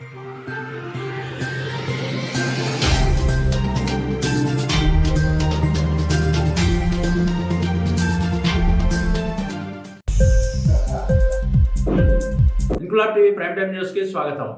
Inquilab TV prime time news కి స్వాగతం.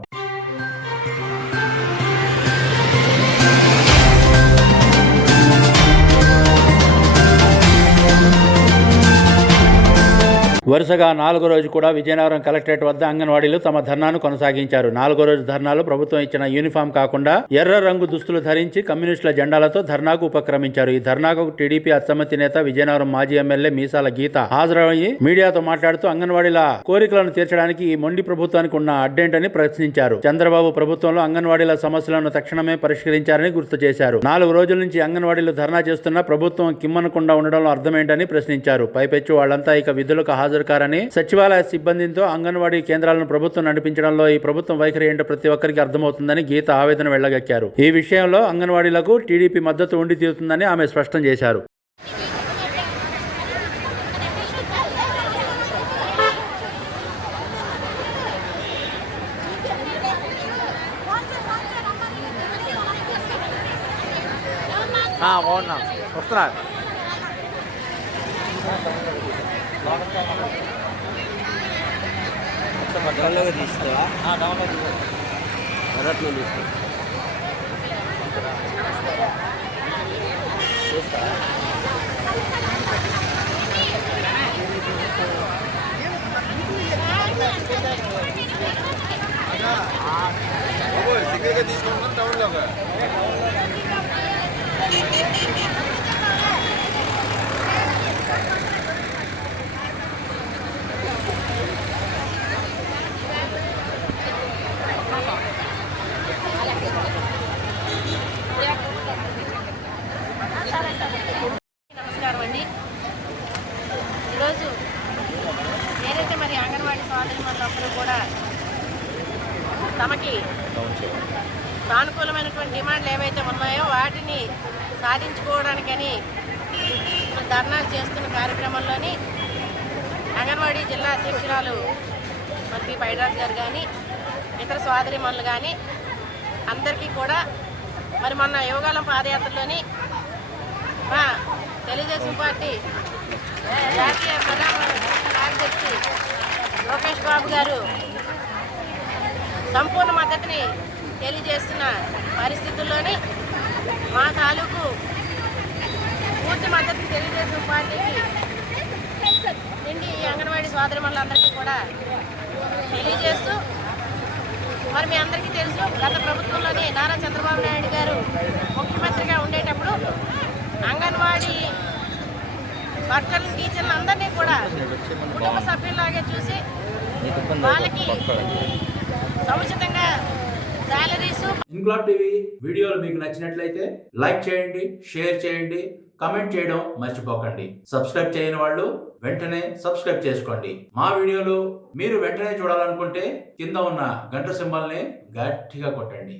వరుసగా 4వ రోజు కూడా విజయనగరం కలెక్టరేట్ వద్ద అంగన్వాడీలు తమ ధర్నాను కొనసాగించారు. 4వ రోజు ధర్నాలు ప్రభుత్వం ఇచ్చిన యూనిఫామ్ కాకుండా ఎర్ర రంగు దుస్తులు ధరించి కమ్యూనిస్టుల జెండాలతో ధర్నాకు ఉపక్రమించారు. ఈ ధర్నాకు టీడీపీ అసమ్మతి నేత విజయనగరం మాజీ ఎమ్మెల్యే మీసాల గీత హాజరయ్యి మీడియాతో మాట్లాడుతూ అంగన్వాడీల కోరికలను తీర్చడానికి ఈ మొండి ప్రభుత్వానికి ఉన్న అడ్డేంటని ప్రశ్నించారు. చంద్రబాబు ప్రభుత్వంలో అంగన్వాడీల సమస్యలను తక్షణమే పరిష్కరించారని గుర్తు చేశారు. 4 రోజుల నుంచి అంగన్వాడీలు ధర్నా చేస్తున్న ప్రభుత్వం కిమ్మనకుండా ఉండడంలో అర్థమేంటని ప్రశ్నించారు. పైపెచ్చు వాళ్లంతా ఇక విధులకు హాజరుకారని సచివాలయ సిబ్బందితో అంగన్వాడీ కేంద్రాలను ప్రభుత్వం నడిపించడంలో ఈ ప్రభుత్వం వైఖరి ఏంటో ప్రతి ఒక్కరికి అర్థమవుతుందని గీత ఆవేదన వెళ్లగక్కారు. ఈ విషయంలో అంగన్వాడీలకు టీడీపీ మద్దతు ఉండి తీరుతుందని ఆమె స్పష్టం చేశారు. వస్తున్నారు డౌన్లోడ్ తీసుకోవా? డౌన్లోడ్ మొదట్లో తీసుకో తీసుకుంటున్నాను డౌన్లోడ్. నమస్కారం అండి. ఈరోజు ఏదైతే మరి అంగన్వాడీ సోదరిమణులందరూ కూడా తమకి సానుకూలమైనటువంటి డిమాండ్లు ఏవైతే ఉన్నాయో వాటిని సాధించుకోవడానికని ధర్నాలు చేస్తున్న కార్యక్రమంలోని అంగన్వాడీ జిల్లా అధ్యక్షురాలు మరి పైరాజ్ గారు కానీ ఇతర సోదరిమణులు కానీ అందరికీ కూడా మరి మొన్న యోగాలం పాదయాత్రలోని మా తెలుగుదేశం పార్టీ జాతీయ ప్రధాన కార్యదర్శి లోకేష్ బాబు గారు సంపూర్ణ మద్దతుని తెలియజేస్తున్న పరిస్థితుల్లోని మా తాలూకు పూర్తి మద్దతు తెలుగుదేశం పార్టీకి నిండి ఈ అంగన్వాడీ సోదరిమణులందరికీ కూడా తెలియజేస్తూ మరి మీ అందరికీ తెలుసు గత ప్రభుత్వంలోని నారా చంద్రబాబు నాయుడు గారు ముఖ్యమంత్రిగా ఉండేటప్పుడు అంగన్వాడీ వర్కర్లు టీచర్లు అందరినీ కూడా కుటుంబ సభ్యుల్లాగే చూసి వాళ్ళకి సముచితంగా శాలరీస్. ఇంక్లాబ్ టీవీ వీడియోలు మీకు నచ్చినట్లయితే లైక్ చేయండి, షేర్ చేయండి, కమెంట్ చేయడం మర్చిపోకండి. సబ్స్క్రైబ్ చేయని వాళ్ళు వెంటనే సబ్స్క్రైబ్ చేసుకోండి. మా వీడియోలు మీరు వెంటనే చూడాలనుకుంటే కింద ఉన్న గంట సింబల్ని గట్టిగా కొట్టండి.